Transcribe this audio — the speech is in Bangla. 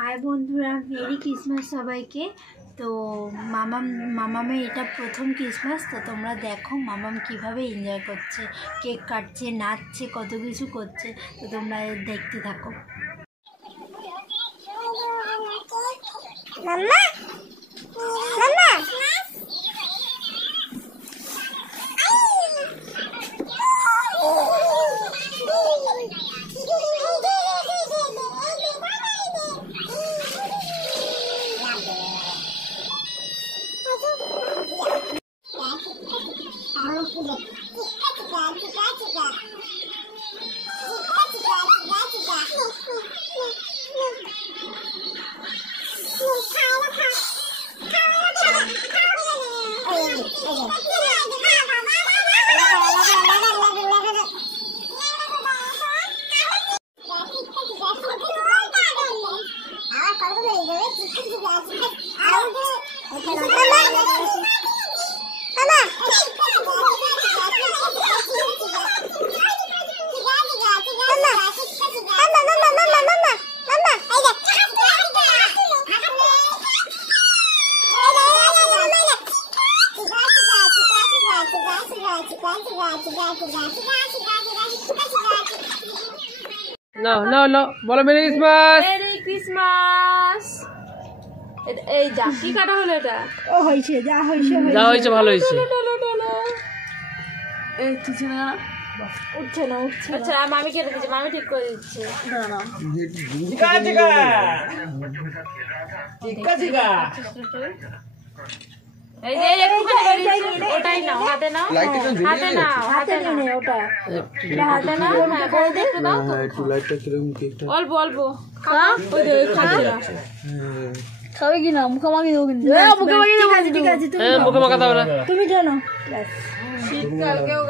হাই বন্ধুরা, মেরি ক্রিসমাস সবাইকে। তো মামামের এটা প্রথম ক্রিসমাস। তো তোমরা দেখো মামাম কিভাবে এনজয় করছে, কেক কাটছে, নাচছে, কত কিছু করছে। তো তোমরা দেখতে থাকো। মাম্মা মাম্মা No, বলো মেরি ক্রিসমাস। Merry Christmas. এই যা কি কাটা হলো এটা? ও হয়েছে, যা হয়েছে ভালো হয়েছে। এই কিছু না, উঠছে না। আচ্ছা মামি কেটে দিচ্ছে, মামি ঠিক করে দিচ্ছে। এই যে ওটাই নাও, হাতে নাও, হাতে নাও, ওটা হাতে নাও। অল্প অল্প খাবে কি না, মুখোমাখি দেবো কিন্তু। ঠিক আছে, মুখে মাখা দাও না তুমি জানো শীতকাল কেউ